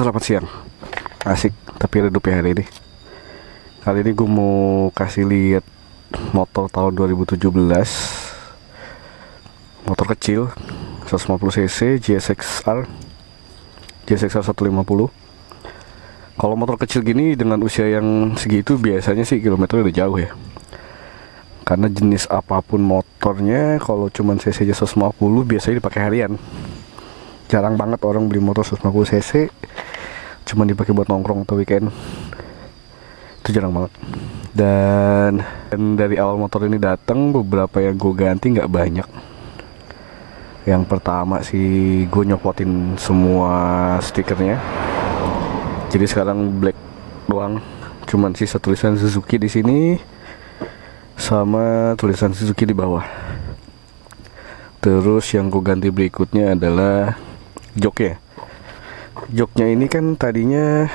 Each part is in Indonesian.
Selamat siang. Asik tapi redup ya hari ini. Kali ini gue mau kasih lihat motor tahun 2017. Motor kecil 150cc GSXR 150. Kalau motor kecil gini dengan usia yang segitu biasanya sih kilometernya udah jauh ya. Karena jenis apapun motornya, kalau cuman cc 150 biasanya dipakai harian. Jarang banget orang beli motor 150cc cuma dipakai buat nongkrong atau weekend. Itu jarang banget. Dan dari awal motor ini datang, beberapa yang gue ganti nggak banyak. Yang pertama sih gue nyopotin semua stikernya. Jadi sekarang black doang. Cuman sisa tulisan Suzuki di sini sama tulisan Suzuki di bawah. Terus yang gue ganti berikutnya adalah joknya. Joknya ini kan tadinya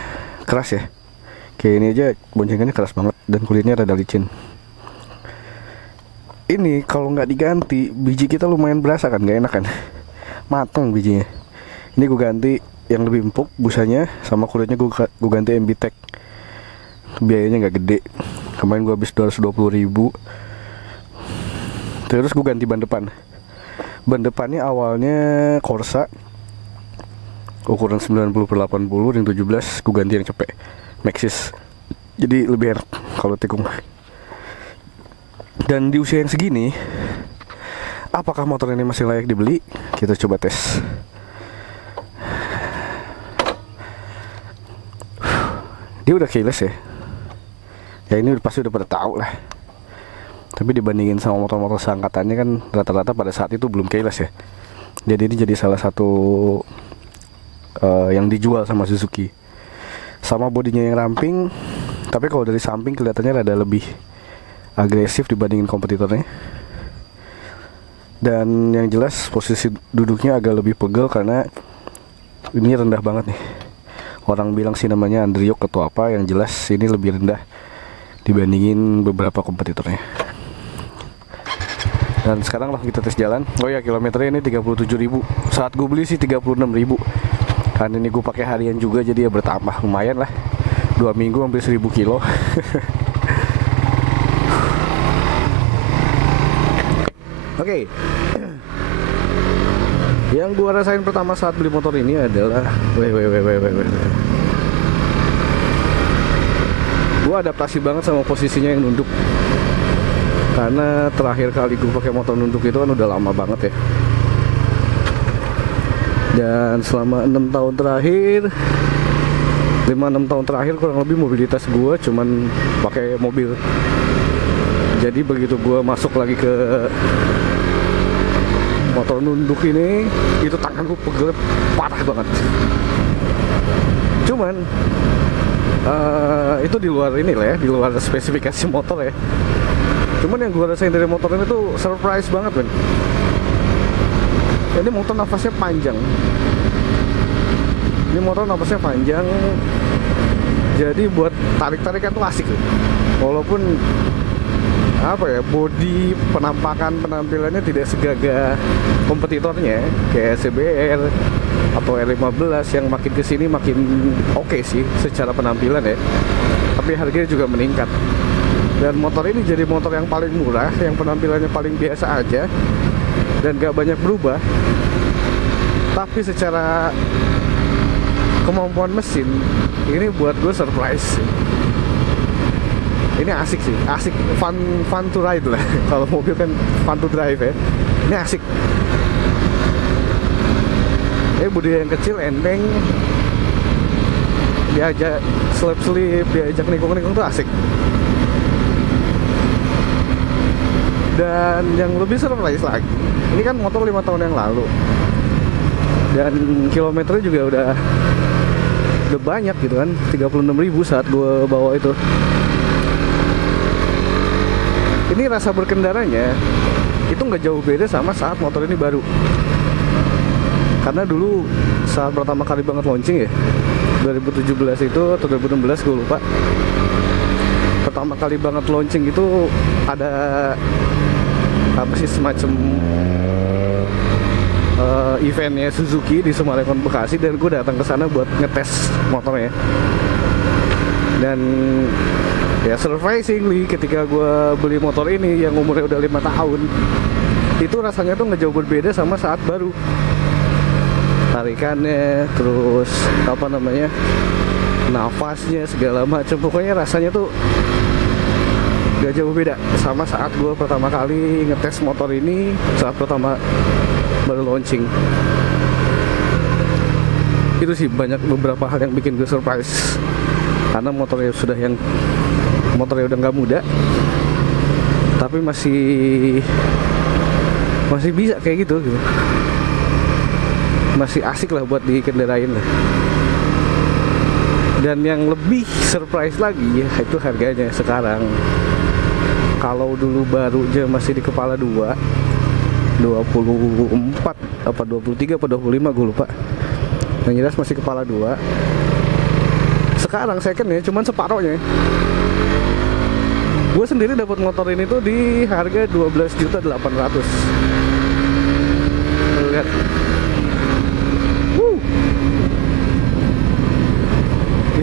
keras ya. Kayak ini aja boncengannya keras banget dan kulitnya rada licin. Ini kalau nggak diganti, biji kita lumayan berasa kan, nggak enak kan. Matang bijinya. Ini gue ganti yang lebih empuk busanya, sama kulitnya gue ganti MB Tech. Biayanya nggak gede. Kemarin gue habis 220.000. Terus gue ganti ban depan. Ban depannya awalnya Corsa ukuran 90/80, ring 17, gue ganti yang cepet Maxxis, jadi lebih enak kalau tikung. Dan di usia yang segini, apakah motor ini masih layak dibeli? Kita coba tes. Dia udah keyless ya. Ya ini pasti udah pada tahu lah. Tapi dibandingin sama motor-motor seangkatannya kan rata-rata pada saat itu belum keyless ya. Jadi ini jadi salah satu yang dijual sama Suzuki. Sama bodinya yang ramping, tapi kalau dari samping kelihatannya rada lebih agresif dibandingin kompetitornya. Dan yang jelas posisi duduknya agak lebih pegel karena ini rendah banget nih. Orang bilang sih namanya underyoke atau apa, yang jelas ini lebih rendah dibandingin beberapa kompetitornya. Dan sekarang lah kita tes jalan. Oh ya, kilometernya ini 37.000. Saat gue beli sih 36.000. Karena ini gue pakai harian juga, jadi ya bertambah lumayan lah. 2 minggu hampir 1.000 kilo. Oke. Yang gue rasain pertama saat beli motor ini adalah gue adaptasi banget sama posisinya yang nunduk. Karena terakhir kali gue pakai motor nunduk itu kan udah lama banget ya. Dan selama 6 tahun terakhir, 5-6 tahun terakhir kurang lebih mobilitas gue cuman pakai mobil. Jadi begitu gue masuk lagi ke motor nunduk ini, itu tangan gue pegel parah banget. Cuman itu di luar ini lah ya, di luar spesifikasi motor ya. Cuman yang gue rasain dari motor ini tuh surprise banget men. Ini motor nafasnya panjang. Ini motor nafasnya panjang. Jadi buat tarik-tarikan tuh asik tuh. Walaupun apa ya, body penampilannya tidak segagah kompetitornya kayak CBR atau R15 yang makin kesini makin oke sih secara penampilan ya. Tapi harganya juga meningkat. Dan motor ini jadi motor yang paling murah, yang penampilannya paling biasa aja dan gak banyak berubah. Tapi secara kemampuan mesin, ini buat gue surprise. Ini asik sih, asik, fun to ride lah. Kalau mobil kan fun to drive ya. Ini asik. Ini bodi yang kecil, enteng, diajak slip, diajak nikung tuh asik. Dan yang lebih surprise lagi, ini kan motor 5 tahun yang lalu. Dan kilometernya juga udah banyak gitu kan, 36.000 saat gue bawa itu. Ini rasa berkendaranya itu nggak jauh beda sama saat motor ini baru. Karena dulu saat pertama kali banget launching ya, 2017 itu atau 2016 gue lupa. Pertama kali banget launching itu ada apa sih, semacam eventnya Suzuki di Sumarekon Bekasi, dan gue datang ke sana buat ngetes motornya. Dan ya surprisingly ketika gue beli motor ini yang umurnya udah 5 tahun, itu rasanya tuh nggak jauh berbeda sama saat baru. Tarikannya, terus apa namanya, nafasnya, segala macam, pokoknya rasanya tuh gak jauh beda sama saat gue pertama kali ngetes motor ini saat pertama baru launching. Itu sih banyak beberapa hal yang bikin gue surprise, karena motornya udah nggak muda, tapi masih bisa kayak gitu. Masih asik lah buat dikendarain lah. Dan yang lebih surprise lagi ya, itu harganya sekarang. Kalau dulu barunya masih di kepala 24 apa 23 apa 25 gue lupa. Yang jelas masih kepala 2. Sekarang secondnya cuman separohnya. Gue sendiri dapat motor ini tuh di harga 12.800.000. Lihat.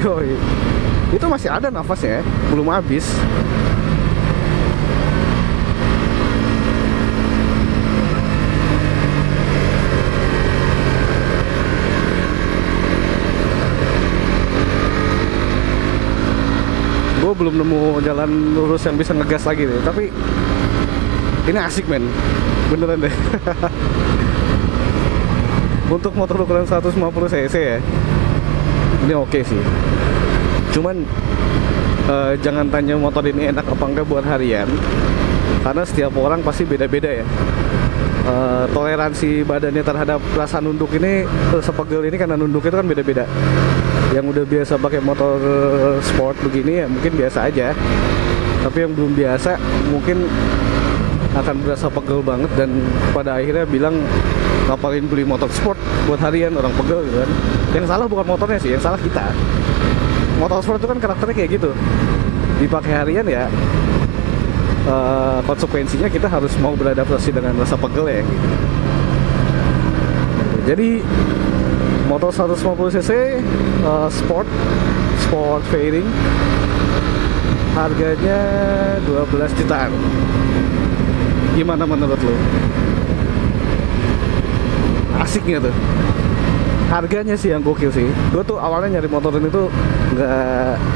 Yoi. Itu masih ada nafasnya, belum habis. Gue belum nemu jalan lurus yang bisa ngegas lagi deh, tapi ini asik men, beneran deh. Untuk motor ukuran 150 cc ya, ini oke sih. Cuman jangan tanya motor ini enak apa enggak buat harian, karena setiap orang pasti beda-beda ya. Toleransi badannya terhadap rasa nunduk ini, sepegel ini, karena nunduk itu kan beda-beda. Yang udah biasa pakai motor sport begini ya mungkin biasa aja, tapi yang belum biasa mungkin akan berasa pegel banget, dan pada akhirnya bilang ngapain beli motor sport buat harian, orang pegel gitu kan. Yang salah bukan motornya sih, yang salah kita. Motor sport itu kan karakternya kayak gitu, dipakai harian ya konsekuensinya kita harus mau beradaptasi dengan rasa pegel ya gitu. Jadi motor 150 cc sport fairing harganya 12 jutaan. Gimana menurut lo? Asiknya tuh. Harganya sih yang gokil sih. Gue tuh awalnya nyari motor ini tuh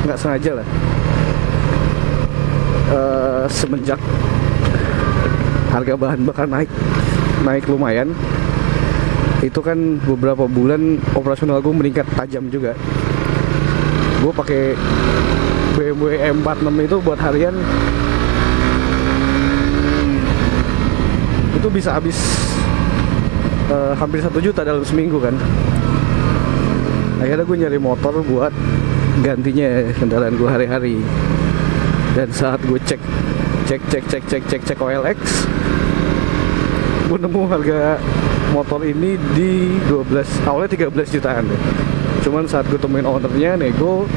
nggak sengaja lah. Semenjak harga bahan bakar naik lumayan, itu kan beberapa bulan operasional gue meningkat tajam juga. Gue pakai BMW M46 itu buat harian itu bisa habis hampir 1 juta dalam seminggu kan. Akhirnya gue nyari motor buat gantinya kendaraan gue hari-hari. Dan saat gue cek OLX, gue nemu harga motor ini di awalnya 13 jutaan deh. Cuman saat gue temuin ownernya, nego,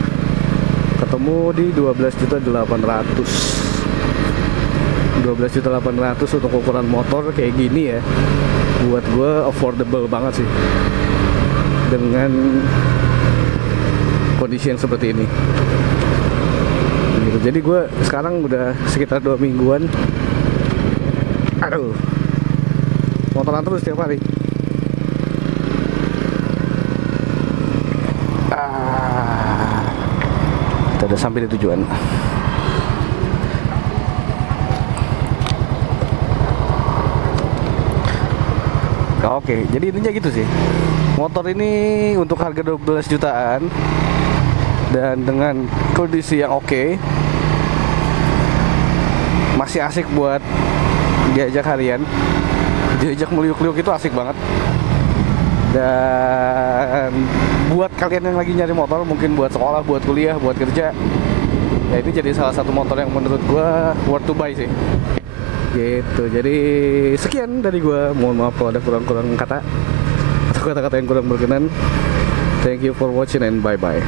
ketemu di 12.800 untuk ukuran motor kayak gini ya. Buat gue affordable banget sih dengan kondisi yang seperti ini gitu. Jadi gue sekarang udah sekitar 2 mingguan motoran terus setiap hari. Kita udah sampai di tujuan. Oke, jadi intinya gitu sih. Motor ini untuk harga 12 jutaan dan dengan kondisi yang oke, masih asik buat diajak harian, diajak meliuk-liuk itu asik banget. Dan buat kalian yang lagi nyari motor, mungkin buat sekolah, buat kuliah, buat kerja, ya ini jadi salah satu motor yang menurut gua worth to buy sih gitu. Jadi sekian dari gua, mohon maaf kalau ada kurang-kurang kata atau kata-kata yang kurang berkenan. Thank you for watching and bye bye.